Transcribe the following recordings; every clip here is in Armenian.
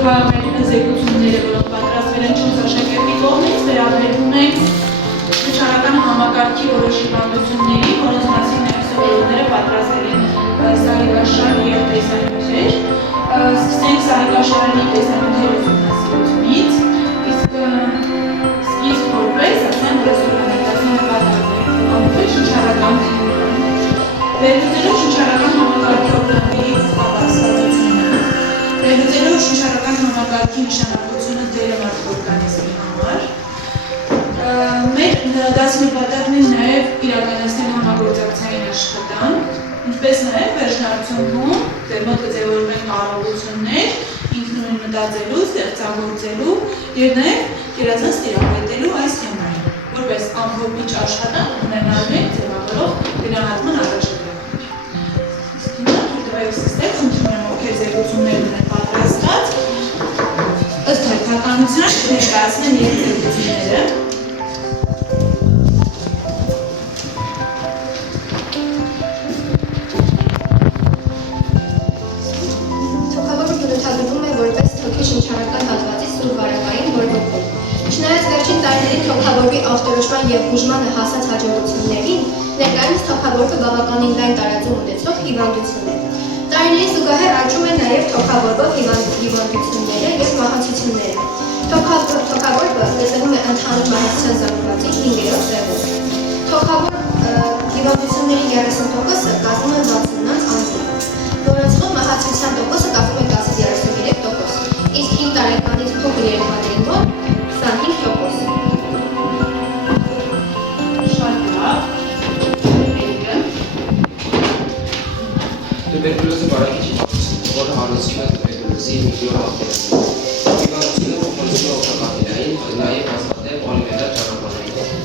Զեկուցումները, որոնք պատրաստվել են 4 աշակերտի կողմից, վերաբերվում են վճարական համակարգի որոշ հիվանդությունների, որոնց մասին նաև սովորողները պատրաստել են սահիկաշար և տեսանյութեր։ Սկսենք սահիկաշարի տեսանյութերի ուսումնասիրությունից, իսկ սկիզբ որպես ասեմ ռեստորանատացի նպատակներ, ամբողջ շնչառական թիմը, վերլուծելով շնչառական համակարգի օրգանների կապակցվածությունը, վերլուծելով շնչառական համակարգի նշանակությունը դերը մարդու օրգանիզմի համար, մեր դասի նպատակն է նաև իրականացնել համագործակցային աշխատանք, ինչպես նաև վերջնարդյունքում ձեր մոտ կձևավորվեն կարողություններ ինքնուրույն մտածելու, ստեղծագործելու և նաև գերազանց տիրապետելու այս թեմային, որպես ամփոփիչ աշխատանք ունենալու ենք ձևավորող գնահատման առաջադրանքներ։ Իսկ հիմա թույլ տվեք սկսել, խնդրում եմ ովքեր զեկուցումներ ունեն պատրաստած, ըստ հերթականության ներկայացնեն իրենց զեկուցումները։ Շնչառական հատվածի սուր վարակային բորբոքում։ Չնայած վերջին տարիներին թոքաբորբի ախտորոշման և բուժմանը հասած հաջողություններին, ներկայումս թոքաբորբը բավականին լայն տարածում ունեցող հիվանդություն է։ Տարիներին զուգահեռ աճում են նաև թոքաբորբով հիվանդությունները և մահացությունները։ Թոքաբորբը գտնվում է ընդհանուր մահացության զանգվածի 5-րդ տեղում։ Թոքաբորբ հիվանդությունների 30%-ը կազմում են 60-ից անձինք, որոնց մոտ մահացության տոկոսը կազմում է 10-ից 33%, իսկ 5 տարեկանից փոքր երեխաների մոտ 25%։ Շատ լավ։ Էլիկը։ Տուբերկուլոզը վարակիչ հիվանդություն, որը հարուցվում է տուբերկուլոզի միկրոհաղորդերից։ Հիվանդությունը փոխանցում է օգտակարային, նաև հաստատ է պոլիմերալ ճանապարհային։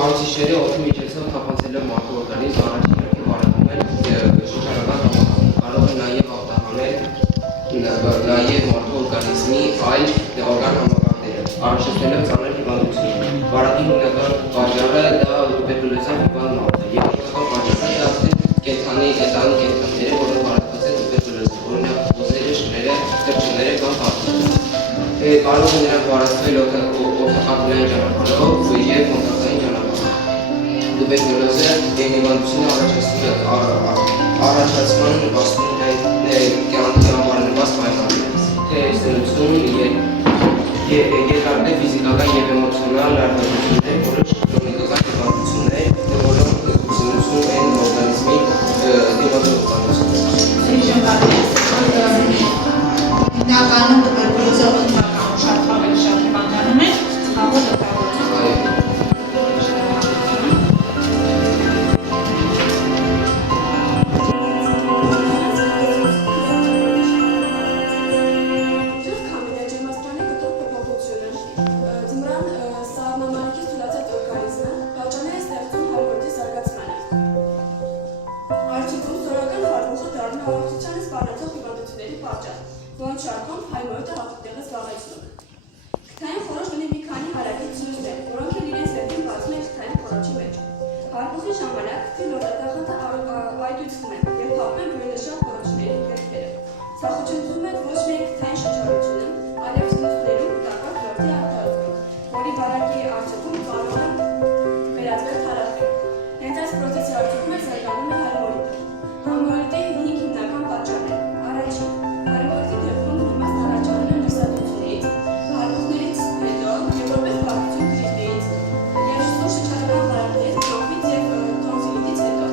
Հարուցիչների օդի միջոցով թափանցելով մարդու օրգանիզմ առաջին հերթին վարակում են շնչառական համակարգը, կարող է նաև ախտահանել նաև մարդու օրգանիզմի այլ օրգան համակարգերը, առաջացնելով ծանր հիվանդություններ։ Վարակի հիմնական պատճառը դա տուբերկուլոզով հիվանդ մարդն է, և հիմնական պատճառը դա կենդանիները, որոնք վարակված են տուբերկուլոզով, օրինակ բուզերը, շները, կրճները կամ կաթիլները։ Կարող է նրանք վարակվել օգտակարային ճանապարհով և կոնտակտային ճանապարհով։ Տուբերկուլոզը հիվանդությունը առաջացման նպաստում է կյանքի անբարենպաստ պայմանները, թե սնուցում, երկարատև ֆիզիկական և էմոցիոնալ արտադրություններ, որոշ քրոնիկական հիվանդություններ, որոնք սնուցում են օրգանիզմի դիմադրողականությունը։ Հիմնականում տուբերկուլոզով հիմնականում շատ ավելի շատ հիվանդանում են ծխախոտ օգտագործում։ Որոնց շարքում հայմոյդը հատուկ տեղ է զբաղեցնում։ Քթային խոռոչն ունի մի քանի հարակից սյուզեր, որոնք էլ իրենց վերքին բացում են քթային խոռոչի մեջ։ Հարբուխի ժամանակ քթի լորատախանթը այդուցվում է և փակում են բույննշան խոռոչների վերքերը։ Սախուջնձում է ոչ միայն քթային շնչառությունը, այլև սյուզերում կուտակված լորտի արտադրումը, որի վարակի արդյունքում կարող է վերածվել թարախի։ Հենց այս պրոցեսի արդյունքում էլ զարգանում է հայմոյդը։ Հայմոյդի 5 հիմնական պատճառներ։ Առաջին հայմոյդի դեպքում իմաստ առաջանում է լսատությունից, հարբուխներից հետո և որպես բարդություն գրիպից և շնչառական վարակներից, բրոնխից և տոնզիլիտից հետո։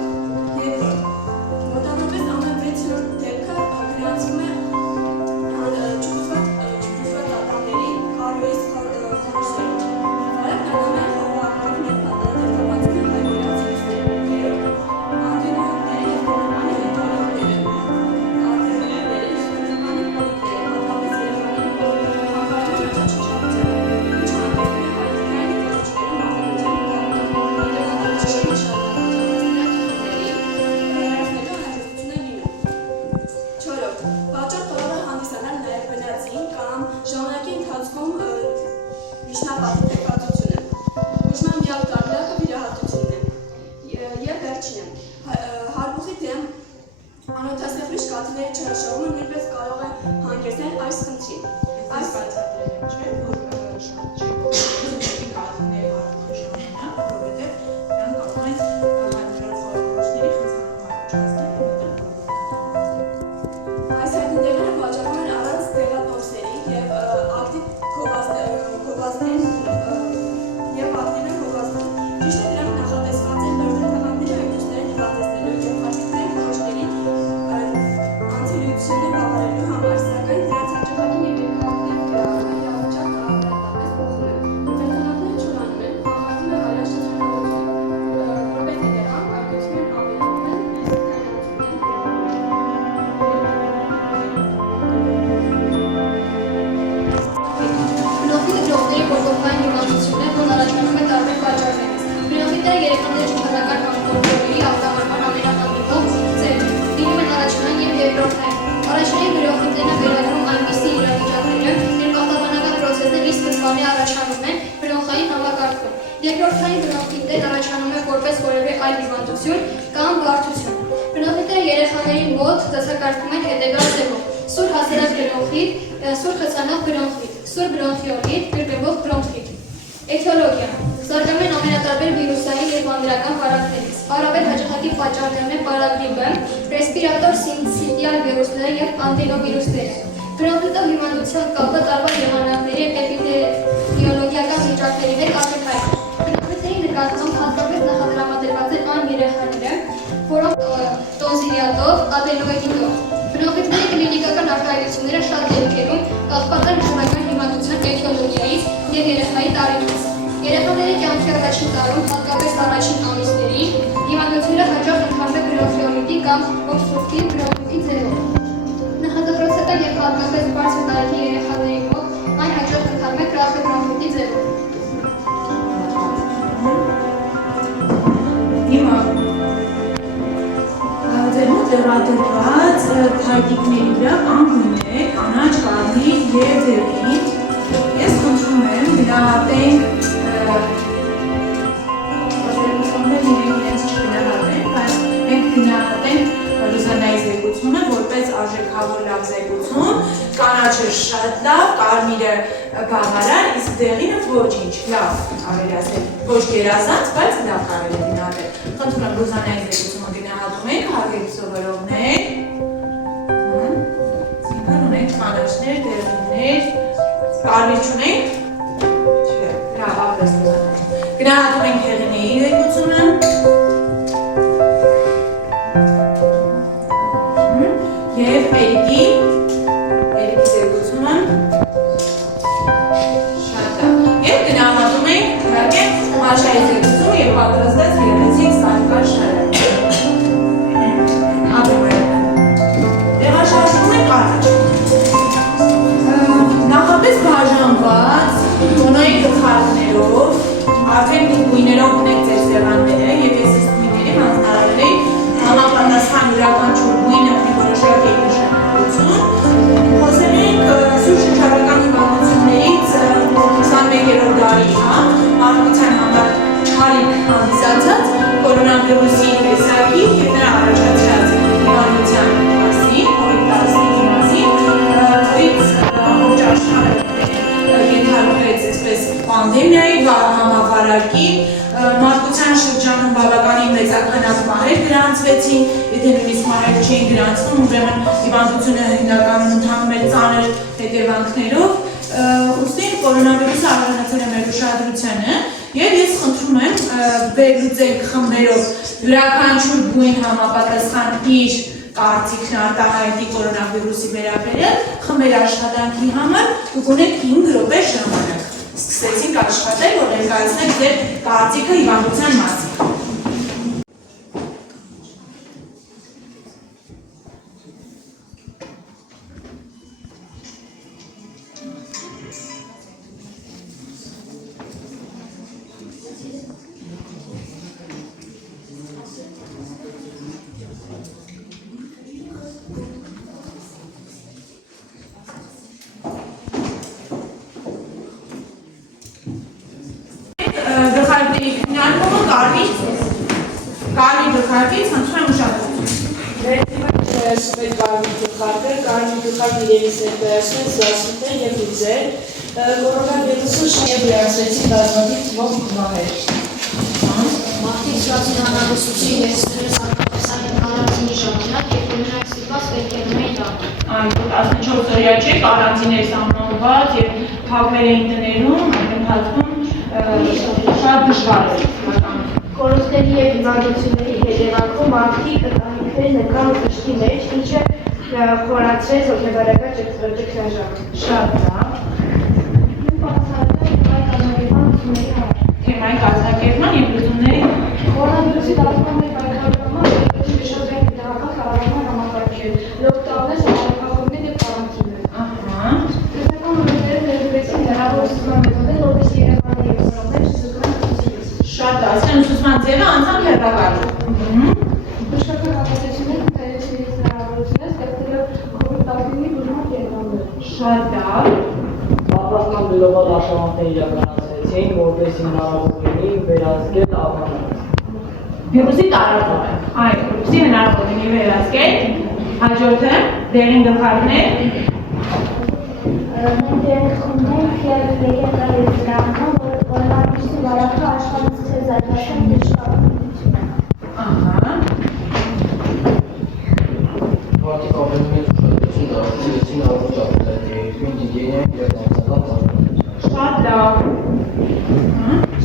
Երկրորդ, մոտավորապես ամեն 6-րդ դեպքը գրանցվում է չփոխված ատամների կարիոս խոռոչներով։ Վարակն անում է հողոակրով ներփոխվածում են հայմոյդյան սյուզները։ Երրորդ, անդենոիդները և կողմանի հետորիկները, արտերիոլները, շնչառականի պոլիպները, հատկապես երեխաների մոտ համբարում են ճաճաճաճությամբ, ինչը հանգեցնում է հարթակային խոռոչների մահացության վտանգի, Չորրորդ, պատճառ կարող է հանդիսանալ նաև բնածին կամ ժամանակի ընթացքում միջնապատի թեքվածությունը։ Բուժման միակ տարբերակը վիրահատությունն է։ Եվ վերջինը, հարբուխի դեմ անօթասնեփրիչ կաթիլների չարաշահումը նույնպես կարող է հանգեցնել հանգեցնել այս խնդրին։ Այս բացատրել եմ, չէ՞, որ շատ չի կողմի կազմներ հարուխի ժամանակ, որովհետև նրանք կարող են հանրային խորհրդների խցանում առաջացնել Այս հայտնիները վաճառվում են առանց դեղատոքսերի և ակտիվ գովազդային և ակտիվ են գովազդում։ Ճիշտ է, դրանք նախատեսված են բարձր թվանների այգուստերին հրատեսնելու և խաչքնային խորհրդների անցելիությունը բավարարելու համար, սակայն դրանց հաճախակի և երկարատև իրավիճակ արտահայտապես փոխում է։ Թերթանատները չորանում են, խախտում է հայրաշրջանառությունը, որպես հետևանք այգություն են ավելանում են իսկ Բնօթիկը ջրողների բորբոքային հիվանդություն է, որն առաջանում է տարբեր պատճառներից։ Բնօթիկները երեխաների շնչառական համակարգերի ախտահարման ամենահանդիպող ձևն են, լինում են առաջնային և երկրորդային։ Առաջնային բնօթիկներն վերագրում այնպիսի իրավիճակները, երբ ախտաբանական պրոցեսների սկզբանե առաջանում են բնոխային համակարգում։ Երկրորդային բնօթիկներն առաջանում են որպես որևէ այլ հիվանդություն կամ բարդություն։ Բնօթիկները երեխաների մոտ դասակարգվում են հետևյալ ձևով. սուր հասարակ բրոնխիտ, սուր խցանող բրոնխիտ, սուր բրոնխիոլիտ, գրգռվող բրոնխիտ։ Էթիոլոգիա. Զարգանում են ամենատարբեր վիրուսային և անդրական վարակներից։ Առավել հաճախակի պատճառներն են պարագրիպը, ռեսպիրատոր սինցիտիալ վիրուսները և անդենովիրուսները։ Բրոնխիտով հիվանդության կապը տարվա եղանակների և էպիդեմիոլոգիական վիճակների հետ ակնհայտ է։ Բնօթիկների նկատմամբ հատկապես նախատրամադրված են այն երեխաները, որոնք տոնզիլիտով, ադենոիդիտով։ Բնօթիկների կլինիկական արտահայտությունները շատ դեպքերում կախված են նշանակման հիվանդության էթիոլոգիայից և երեխայի տարիքից։ Երեխաների կյանքի առաջին տարում, հատկապես առաջին ամիսներին, հիվանդությունները հաճախ ընդհանրում է բրոնխիոլիտի կամ օբստրուկտիվ բրոնխիտի ձևով։ Նախադպրոցական և հատկապես բարձր տարիքի երեխաների մոտ այն հաճախ ընդհանրում է գրախեբրոնխիտի ձևով։ Հիմա ձեր մոտ լրատվված թայտիկների վրա կան գույներ, կանաչ, կարմիր և դեղին։ Ես խնդրում եմ գնահատենք իրենց չգնահատենք, բայց մենք գնահատենք Ռուզանայի զեկուցումը որպես արժեքավոր լավ զեկուցում, կանաչը շատ լավ, կարմիրը բավարար, իսկ դեղինը ոչինչ, լավ կարելի ասել, ոչ գերազանց, բայց լավ կարելի գնահատել։ Խնդրում եմ Ռուզանայի զեկուցումը գնահատում ենք, հարգելի սովորողներ, այսինքն ունենք կանաչներ, դեղիններ, կարմիր չունենք, չէ, լավ, ապրես Ռուզանայի։ Գնահատում ենք հեղինեի զեկուցումը, և Էրիկի զեկուցումը շատ լավ։ Եվ գնահատում ենք իհարկե Մաշայի զեկուցումը և պատրաստած գեղեցիկ սարկար շարերը։ Տեղաշարժվում ենք առաջ։ Նախապես բաժանված տոնային գլխարկներով արդեն գույներով ունեք ձեր սեղանները և ես այս գույների հանձնարարել էի համապատասխան յուրաքանչյուր գույնը ունի որոշակի նշանակություն։ Խոսել ենք սուր շնչառական հիվանդություններից 21-րդ դարի մարդկության համար հարիկ հանդիսացած կորոնավիրուսի տեսակի և նրա առաջացած հիվանդության մասին, COVID-19-ի մասին, որից ամբողջ աշխարհը ենթարկվեց այսպես պանդեմիայի համավարակի, մարդկության շրջանում բավականին մեծաքանակ մահեր գրանցվեցին, եթե նույնիսկ մահեր չէին գրանցվում, ուրեմն հիվանդությունը հիմնականում ընթանում էր ծանր հետևանքներով, ուստի կորոնավիրուսը արժանացել է մեր ուշադրությանը և ես խնդրում եմ վերլուծենք խմբերով յուրաքանչյուր գույն համապատասխան իր կարծիքն արտահայտի կորոնավիրուսի վերաբերյալ խմբերի աշխատանքի համար դուք ունեք 5 րոպե ժամանակ։ Սկսեցինք աշխատել, որ ներկայացնենք ձեր կարծիքը հիվանդության մասին։ Գլխարկների քննարկումը կարմիր գլխարկից խնդրում եմ ուշադրություն։ Կարմիր գլխարկը, կարմիր գլխարկը իրենից ներկայացրեց զարսուտներ և լուծեր, կորոնավիրուսը շնչև վերացրեցին բազմաթիվ թվով գումահեր։ Մարդիկ շատին անհանգստություն և ստրես արտադրության կարանտինի ժամանակ և կմնակ ստիպված վերքերում էին տանը։ Այո, 14 օրյա չէ, կարանտին էր սահմանված և փակվել էին տներում, այդ ընթացքում շատ դժվար էր։ Կորուստների և հիվանդությունների հետևանքում մարդիկ ընտանիքներ նկան ու կշտի մեջ, ինչը խորացրեց հոգեբանական ճգնաժամը։ Շատ լավ։ Թեմայի կազմակերպման և լուծումների Կորոնավիրուսի դասման մեկ պայքարման շրջանի դրական կառավարման համակարգեր, լոկդաուններ, սահմանափակումներ և կարանտիններ։ Տնտեսական օրենքները ներդրեցին հեռավոր ուսուցման մեթոդներ, որպեսզի երեխաների ուսանողներ չզրկվեն ուսուցումից։ շատ ասեն ուսուցման ձևը անձամբ հեռակարգ։ Բժշկական հաղորդություններ կայացրեց հնարավորություններ, ստեղծելով COVID-19-ի բուժման կենտրոններ։ Շատ լավ։ Պատասխան գլոբալ աշխատանքներ իրականացրեցին, որպեսզի հնարավոր լինի վերահսկել աղբանները։ Վիրուսի տարածումը, այո, վիրուսի հնարավոր լինի վերահսկել, հաջորդը դերին գլխարկներ, Ներդրումներ և եկեղեցիական, կորոնավիրուսի վարակը աշխարհից ցեզարական դժվարությունն է։ Մարդիկ ավելի մեծ ուշադրություն դարձրեցին առողջապահության հիգիենային և անձնական պաշտպանությանը։ շատ լավ։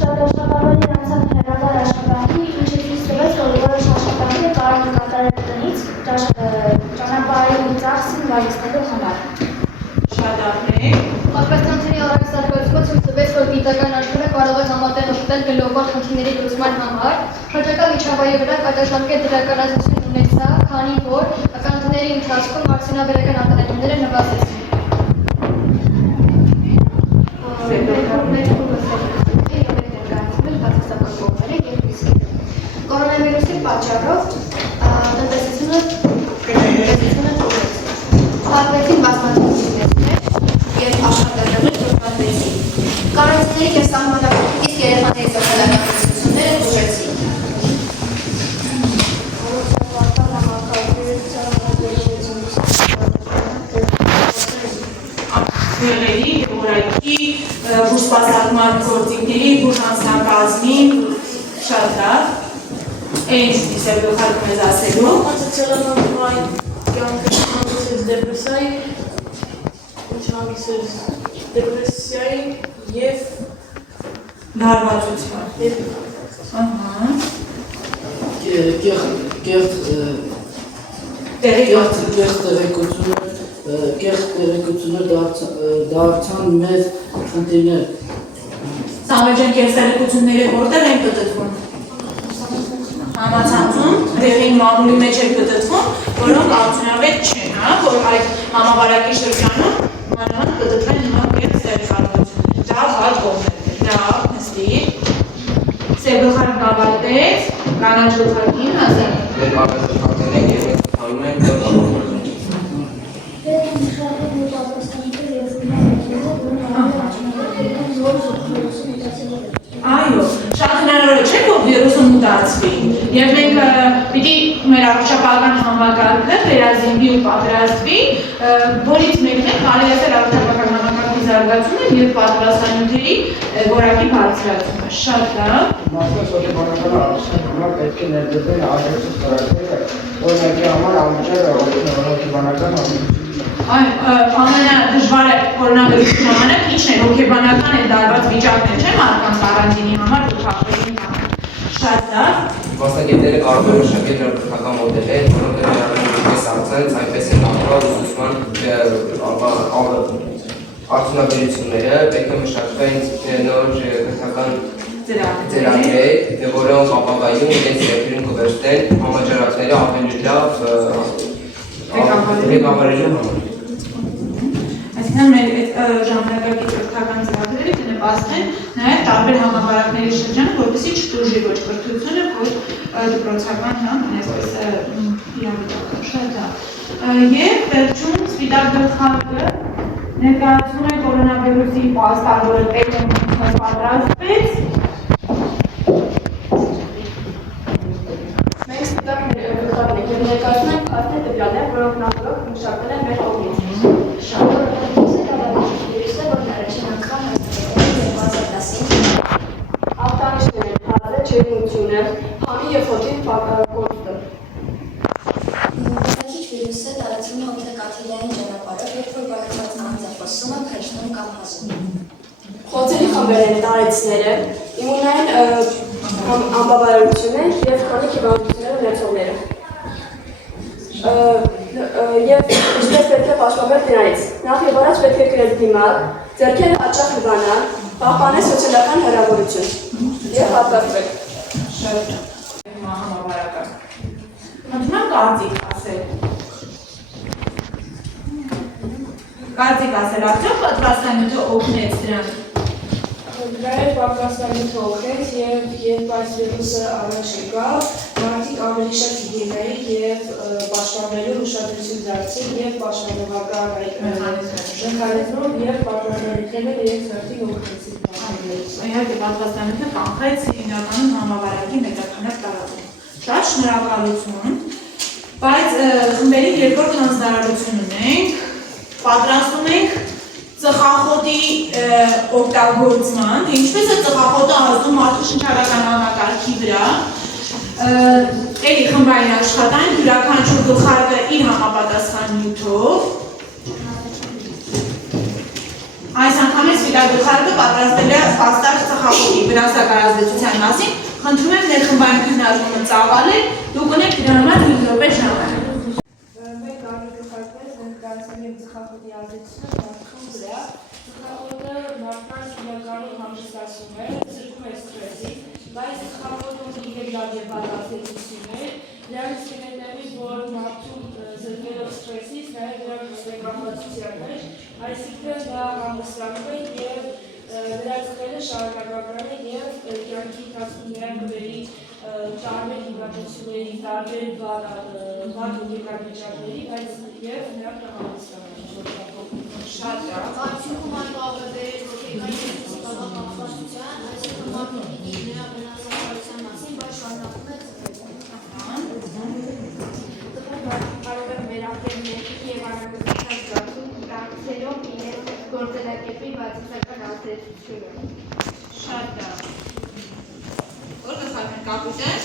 Շատ աշխատավորին անցան հեռավոր աշխատանքի, ինչը ցույց տվեց, որ որոշ աշխատանքներ կարող են կատարել տնից, ճանապարհային ծախսին վայրեցնելու համար։ Շատ ապրեք։ Պատվաստանցերի առանց զարգացումը ցույց տվեց, որ գիտական աշխարհը կարող է համատեղ օգտվել գլոբալ խնդիրների լուծման համար։ Հաջորդական միջավայրի վրա կատաշամկետ դրականացություն ունեցավ, քանի որ ականատների ընթացքում արդյունաբերական արտադրությունները նվազեցին։ Կորոնավիրուսի պատճառով տնտեսությունը ծուլեց։ Փակվեցին բազմաթիվ բիզնեսներ և աշխատանքներ ստորագրվեցին։ Կարանտինների և սահմանափակումից երեխաների սոցիալական ուսուցումները դժվարեցին։ Եղերի, որակի, բուժպասարկման գործիքների, բուժանձնակազմի, շատ լավ։ Էինչ դիսեր գլխարկում ես ասելու։ Սոցիալական կյանքը հանգեցեց դեպրեսիայի և Լարվածություն։ Կեղծ տեղեկություններ դարձան մեծ խնդիրներ։ Սամվեջան կեղծ տեղեկությունները որտեղ են պտտվում։ Համացանցում, տեղին մամուլի մեջ է պտտվում, որոնք արդյունավետ չեն, որ այդ համավարակի շրջանում մանավանդ պտտվեն հիմա կեղծ տեղեկատվություններ։ Դա հատ կողմներ, լավ, նստիր, սև գլխարկ ավարտեց, կանաչ գլխարկին հասան։ Մեր առանձնացնել ենք և մենք քանում ենք կողմներ։ Այո, շատ հնարավոր չէ, որ վիրուսը մուտացվի, և մենք պիտի մեր առողջապահական համակարգը վերազինվի ու պատրաստվի, որից մեկն է կարելի ասել առողջապահական համակարգի զարգացումը և պատրաստանյութերի որակի բարձրացումը։ Շատ լավ։ Մարդկանց հոգեբանական առողջության համար պետք է ներդրել աջակցող ծրագրերը, օրինակի համար անվճար հոգեբանական ամուսնություն։ Ամենադժվարը կորոնավիրուսի ժամանակ ինչն է, հոգեբանական է դարված վիճակն է, չէ՞ մարդկանց կարանտինի համար ու փախվելին համար։ Շատ լավ։ Մասնագետները կարող են մշակել ճարտարապետական մոդելներ, որոնք ներառում ինչպես առցանց, այնպես էլ ապրալ ուսուցման արդյունաբերությունները, պետք է մշակվեն նոր քրթական ծրագրեր, որոնք ապագայում իրենց երկրում կվերցնեն համաճարակները ավելի լավ ղեկավարելու համար։ Այսինքն մեր ժամանակակից կրթական ծրագրերը կնպաստեն նաև տարբեր համավարակների շրջանում, որպեսզի չտուժի ոչ կրթությունը, ոչ դպրոցական այսպես իրավիճակը։ Շատ լավ։ Եվ վերջում սպիտակ գլխարկը ներկայացնում է կորոնավիրուսի պաստա, որը պետք պատրաստվեց։ Մենք ստիպակ շրջանն է եւ ներկայացնում ենք փաստի տվյալներ, որոնք նախորդ մշակվել են մեր կողմից։ Ախտանիշներ են հազը, ջերմությունը, համի եւ հոտի կորստը։ Բնակիչ վիրուսը տարածվում է օգտակաթիլային ճանապարհով, երբ որ բարեկված անձը խոսում է, փչնում կամ հազում։ Խոցերի խմբեր են տարեցները, իմունային անբավարարությունը եւ քրոնիկ հիվանդություններ ունեցողները։ Եվ ինչպես պետք է պաշտպանվել դրանից։ Նախ եւ առաջ պետք է կրել դիմակ, ձեռքերը հաճախ հիվանալ, պահպանել սոցիալական հեռավորություն եւ հատկացվել։ Համավարական։ Խնդրում եմ կարծիք ասել։ Կարծիք ասել, արդյոք պատրաստանյութը օգնեց դրան։ Դրանով պատրաստանյութը օգնեց եւ երբ այս վիրուսը առաջ եկավ, մարդիկ ավելի շատ հիգիենայի եւ պաշտպանվելու ուշադրություն դարձին եւ պաշտպանողական մեխանիզմով եւ պատրաստանյութերը եւ ցերտին օգնեցին։ Իհարկե պատրաստանյութը կանխեց հիմնականում համավարակի մեծաքանակ տարածում։ Շատ շնորհակալություն, բայց խմբերի երկրորդ հանձնարարություն ունենք, պատրաստում ենք ծխախոտի օգտագործման, ինչպես է ծխախոտը ազդում մարդու շնչառական համակարգի վրա, էլի խմբային աշխատանք, յուրաքանչյուր գլխարկը իր համապատասխան նյութով։ Այս անգամ է սպիտակ գլխարկը պատրաստել է պաստակ ծխախոտի վրասական ազդեցության մասին, խնդրում եմ ներխմբային քննարկումը ծավալել, դուք ունեք դրա համար 5 րոպե ժամանակ։ Մենք առնի գլխարկներ ներկայացնում ենք ծխախոտի ազդեցությունը մարդու վրա։ Ծխախոտը մարդկանց հիմնականում հանգստացում է, զրկում է սթրեսից, բայց ծխախոտը ունի լավ եւ վատ ազդեցություններ։ Դրանից կներնեմից, որ մարդու զրկելով սթրեսից, նաեւ դրանք ստեկամացություններ, այսինքն դա հանգստանում է եւ դրա ծխելը շարունակական է եւ կյանքի ընթացքում նրան կբերի տարբեր հիվանդությունների, տարբեր վատ հոգեկան վիճակների, բայց եւ նրանք կհանգստանան։ Շատ լավ։ Արդյունքում այն կարող է բերել հոգեկան եւ ֆիզիկական կապվածության, այսինքն մարդու նրա վնասակարության մասին, բայց շարունակում է կարող է վերապրել ներքին եւ անհանգստության զգացում, դարձելով իրենց գործելակերպի բացասական ազդեցությունը։ Շատ լավ։ Որ գլխարկն կապուտեն։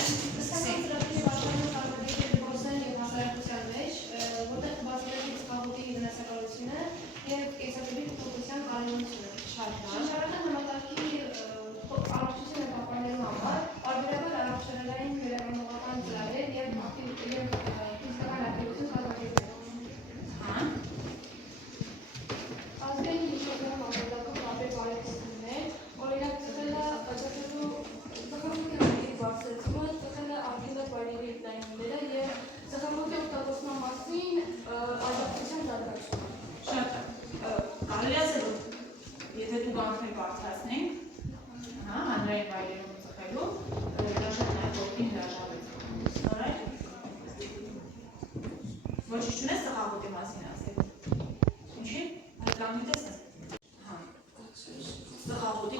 որտեղ բացառիկ ծխախոտի վնասակարությունը եւ կեսաթևի փոփոխության կարողությունը։ Շատ լավ։ Շնչառական համակարգի առողջությունը պահպանելու համար տարբերաբար առողջարարային վերականգնողական ծրագրեր եւ ֆիզիկական ակտիվություն կազմակերպել։ Ազգային հիշողության մակարդակով տարբեր բարեփոխումներ, օրինակ ծխախոտի բարձրացումը, ծխելը արգելը բարերի լայնումները եւ ծխախոտի օգտագործման մասին աջակցության զարգացումը։ Շատ լավ։ Կարելի ասել, եթե դուք անկներ բարձրացնենք, հանրային վայրերում ծխելու, դա շատ նաև օգտին հրաժարվեց։ Alright։ Ոչինչ չունես ծխախոտի մասին ասել։ Ինչի՞։ Հրկամիտես ես։ Ծխախոտի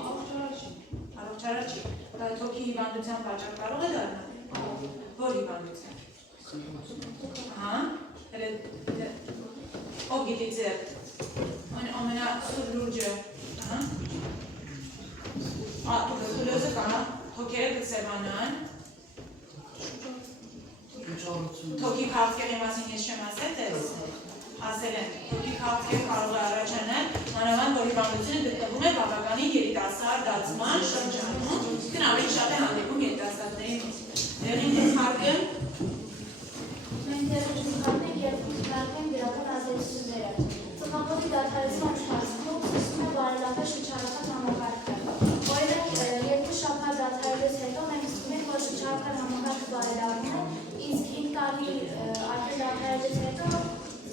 առողջարար չի։ Դա թոքի հիվանդության պատճառ կարող է դառնալ։ Որ հիվանդության։ Ով գիտի ձեր ամենասուր լուրջը, տուբերկուլոզը կանա, հոգերը կսևանան, թոքի քաղցկեղի մասին ես չեմ ասել, տես, ասել են, թոքի քաղցկեղ կարող է առաջանալ, մանավանդ որ հիվանդությունը գտնվում է բավականին երիտասարդացման շրջանում, իսկն ավելի շատ է հանդիպում երիտասարդների մեջ։ Դեղին գլխարկը Մենք դեռ չզգացնենք երբ ուզկարկեն դրական ազդեցությունները։ Ծխախոտի դադարեցման ընթացքում սկսում է բարելավել շնչառական համակարգը։ Օրինակ, երկու շաբաթ դադարելուց հետո մենք զգում ենք, որ շնչառական համակարգը բարելավում է, իսկ 5 տարի արդեն դադարելուց հետո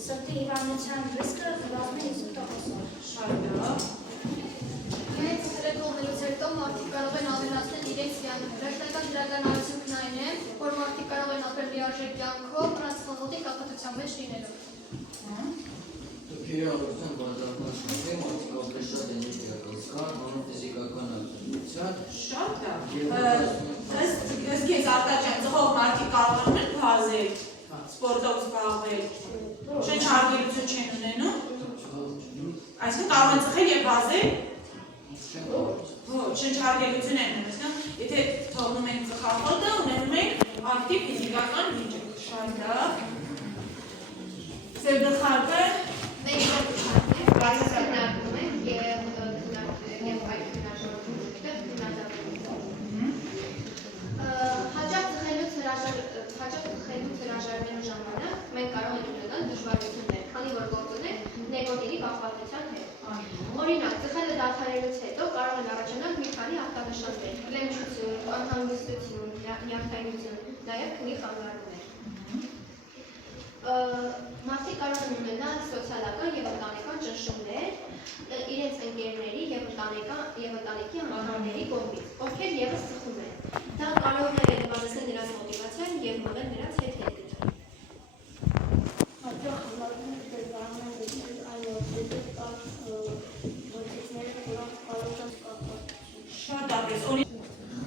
սրտի հիվանդության ռիսկը նվազում է 50%-ով։ շատ լավ։ Իրենց ծխելուց հետո մարդիկ կարող են ավելացնել իրենց կյանքը։ Վերջնական դրականությունն այն է, որ մարդիկ կարող են ապրել լիարժեք կյանքով, նրանց ծխախոտի կապվածության մեջ լինելով։ Փիրառության բաժանման շնորհիվ մարդիկ ավելի շատ էներգիա կզգան, ֆիզիկական ակտիվության։ Շատ լավ։ Ըստ քեզ Արտաչյան, ծխող մարդիկ կարող են վազել, սպորտով զբաղվել, շնչհարգելություն չեն ունենում, այսինքն կարող են ծխել եւ վազել, շնչհարգելություն են ունենում, եթե թողնում ենք ծխախոտը, ունենում ենք ակտիվ ֆիզիկական վիճակ, շատ լավ, ձեր գլխարկը քննարկում ենք եւ այդ հաճախ ծխելու հրաժարվելու ժամանակ մենք կարող ենք ունենալ դժվարություններ, քանի որ գործ ունենք նեկոտինի կախվածության հետ։ Օրինակ, ծխելը դադարելուց հետո կարող են առաջանալ մի քանի ախտանշաններ՝ լեմչություն, անհանգստություն, նյարդայնություն, նաև քնի խանգարումներ։ Մարդիկ կարող են ունենալ սոցիալական եւ ընտանեկան ճնշումներ իրենց ընկերների եւ ընտանեկի անդամների կողմից, ովքեր եւս ծխում են։ Դա կարող է նվազեցնել նրանց մոտիվացիան եւ մղել նրանց հետ հետքրքիր։ Հաճախ խմբավորումներ կարող են դեպի այն ոդետիկ կամ ոդետիկները, որոնք կարող են կապված։ շատ ապրես,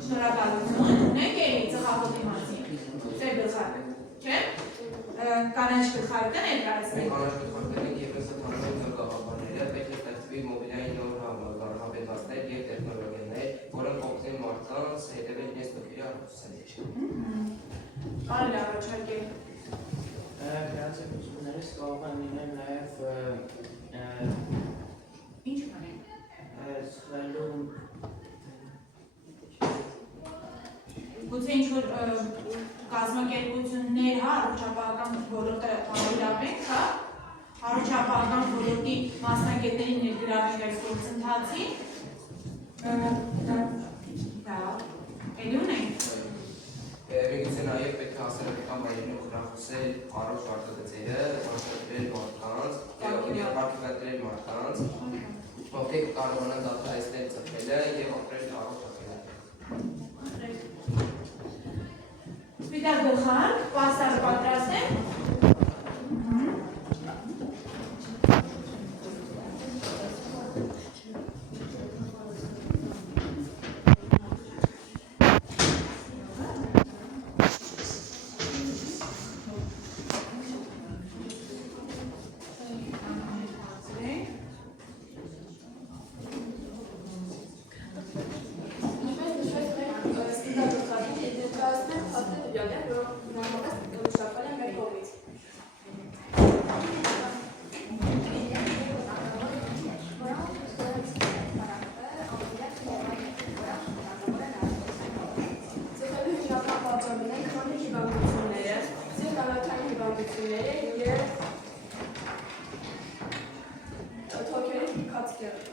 շնորհակալություն, ունենք էլի ծխախոտի մասին, ձեր գլխարկը, չէ՞։ Կանաչ գլխարկը ներկայացնենք։ Կանաչ գլխարկը եւս ընդհանուր գաղափարները պետք է ստեղծվի մոբիլային նոր հավելվածներ եւ տեխնոլոգիաներ, որոնք օգնեն մարդկանց հետևել իրենց տոկերի առողջությանը։ Կարելի է առաջարկել։ Դրանց ուսումներից կարող են լինել նաև Ինչ կանենք։ սխալում Գուցե ինչ-որ կազմակերպություններ, հա, առողջապահական ոլորտը բարելավենք, հա, առողջապահական ոլորտի մասնագետներին ներգրավենք այս գործընթացին։ Դա, էլի ունենք։ Միգուցե նաև պետք է հասարակական վայրերում խրախուսել առողջ վարքագծերը, կանխատեսել մարդկանց, ապարգևատրել մարդկանց, ովքեր կարողանան դադարեցնել ծխելը եւ ապրել առողջ ապրել։ Սպիտակ գլխարկ, պաստառը պատրաստենք։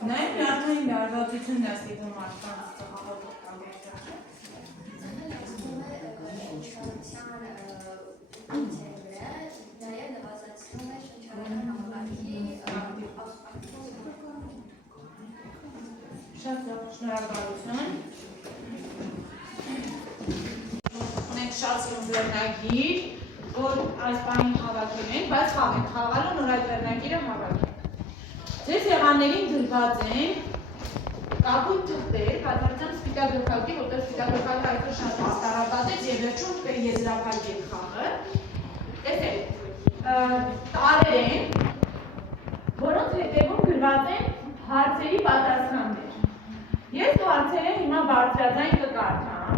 Նաև նյարդային լարվածությունն է ստիպում մարդկանց ծխախոտով կանգնել։ Շատ լավ, շնորհակալություն։ Ունենք շատ սիրուն վերնագիր, որ այս բանին հավաքել ենք, բայց խաղենք խաղալու նոր այդ վերնագիրը հավաքենք։ Ձեր սեղաններին դրված են կապույտ թղթեր, հատկացամ սպիտակ գլխարկի, որտեղ սպիտակ գլխարկը այսօր շատ տարածված է եւ վերջում եզրափակել խաղը։ Տեսեք, տարեր են, որոնց հետևում գրված են հարցերի պատասխաններ։ Ես հարցերը հիմա բարձրաձայն կկարդամ։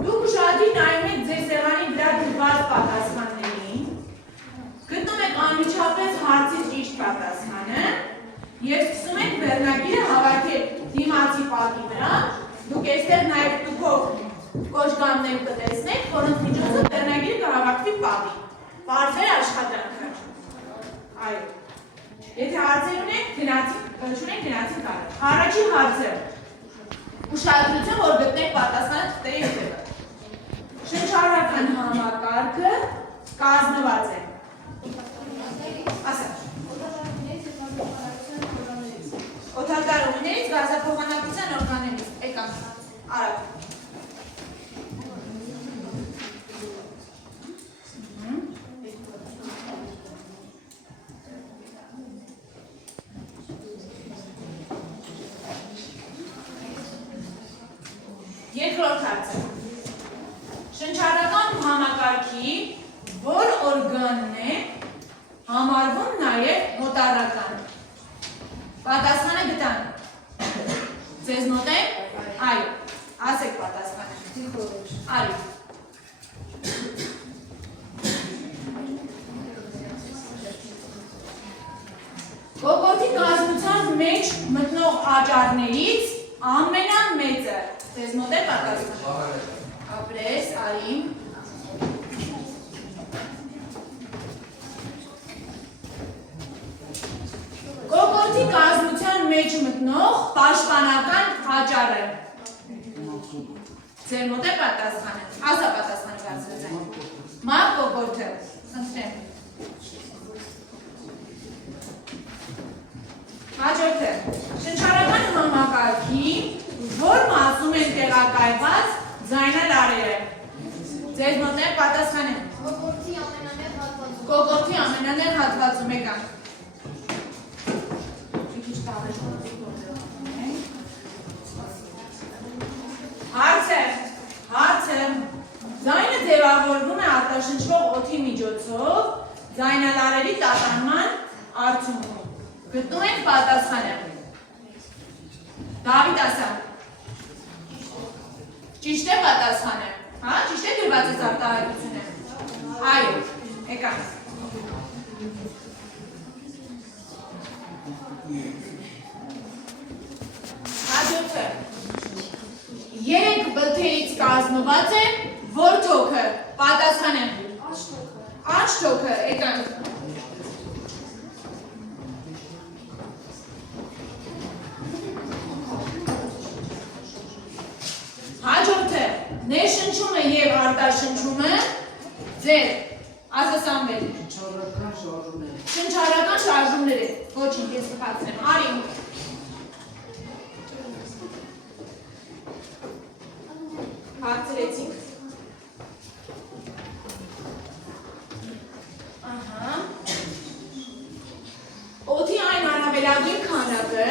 Դուք ուշադիր նայում եք ձեր սեղանի վրա դրված պատասխաններին, գտնում եք անմիջապես հարցի ճիշտ պատասխանը եւ սկսում եք վերնագիրը հավաքել դիմացի պատի վրա։ Դուք այստեղ նաեւ տուքով կոճղամներ կտեսնեք, որոնց միջոցով վերնագիրը կհավաքվի պատին։ Բարձր աշխատանքը։ Այո։ Եթե հարցեր ունեք, գնացին կարը։ Առաջին հարցը։ Ուշադրություն, որ գտնեք պատասխանը թղթերի հետևը։ Շնչառական համակարգը կազմված է։ Ասա։ Օդակարգումներից, գազափոխանակության օրգաններից։ Եկան։ Արագ։ Երկրորդ հարցը։ Շնչառական համակարգի որ օրգանն է, համարվում նաև մոտառական։ Պատասխանը գտան։ Ձեզ մոտ է։ Այո, ասեք պատասխանը։ Արի։ Կոկորդի կազմության մեջ մտնող աճառներից ամենամեծը։ Ձեզ մոտ է պատասխանը։ Ապրես, արի։ Կոկորդի կազմության մեջ մտնող պաշտպանական աճառը։ Ձեր մոտ է պատասխանը։ Ասա պատասխանը բարձրացան։ Մա կոկորդը։ Խնդրեմ։ Հաջորդը։ Շնչառական համակարգի որ մասում են տեղակայված ձայնալարերը։ Ձեր մոտ է պատասխանը։ Կոկորդի ամենաներ հատվածում եկան։ Հարցը, ձայնը ձևավորվում է արտաշնչվող օդի միջոցով ձայնալարերի տատանման արդյունքում։ Գտնում ենք պատասխանը։ Դավիթ ասա։ Ճիշտ է պատասխանը։ Հա, ճիշտ է գրված է արտահայտությունը։ Այո, եկա։ Հաջորդը։ 3 բլթերից կազմված է որ թոքը։ Պատասխանը։ Աջ թոքը, եկան։ Հաջորդը, ներշնչումը և արտաշնչումը ձեր ասասանվել։ Շնչառական շարժումները։ Ոչինչ, ես կպացնեմ, արի։ Հարցրեցինք։ Օդի այն առավելագույն քանակը,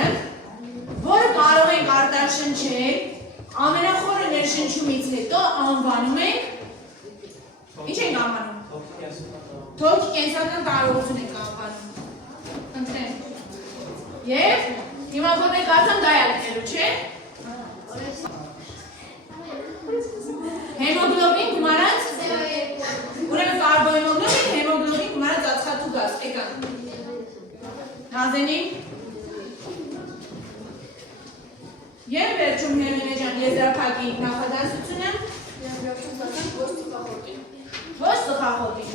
որը կարող ենք արտաշնչել, ամենախորը ներշնչումից հետո անվանում ենք, ինչ ենք անվանում։ Թոքի կենսական կարողություն ենք անվանում։ Խնդրեմ։ Եվ հիմա ոնց եք ասում դա է ալնելու, չէ՞։ Հեմոգլոբին գումարած, ուրեմն կարբոհեմոգլոբին, հեմոգլոբին գումարած ածխաթու գազ, եկան։ Նազենին։ Եվ վերջում Հելենե ջան, եզրափակի նախադասությունը։ Ոչ ծխախոտի։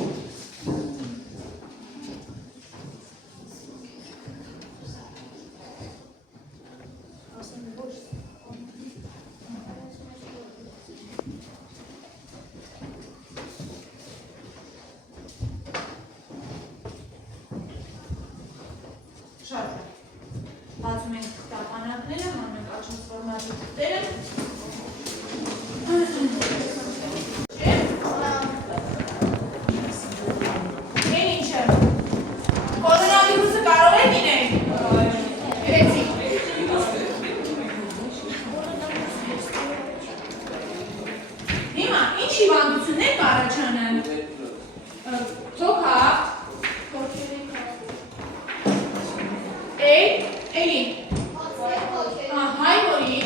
Բացում ենք տապանակները, հանում ենք աչքից ֆորմատի թղթերը։ Են ինչը, կորոնավիրուսը կարող է լինել։ Գրեցի։ Հիմա, ինչ հիվանդություններ կառաջանան։ Թոքա, էլի, հայմորի,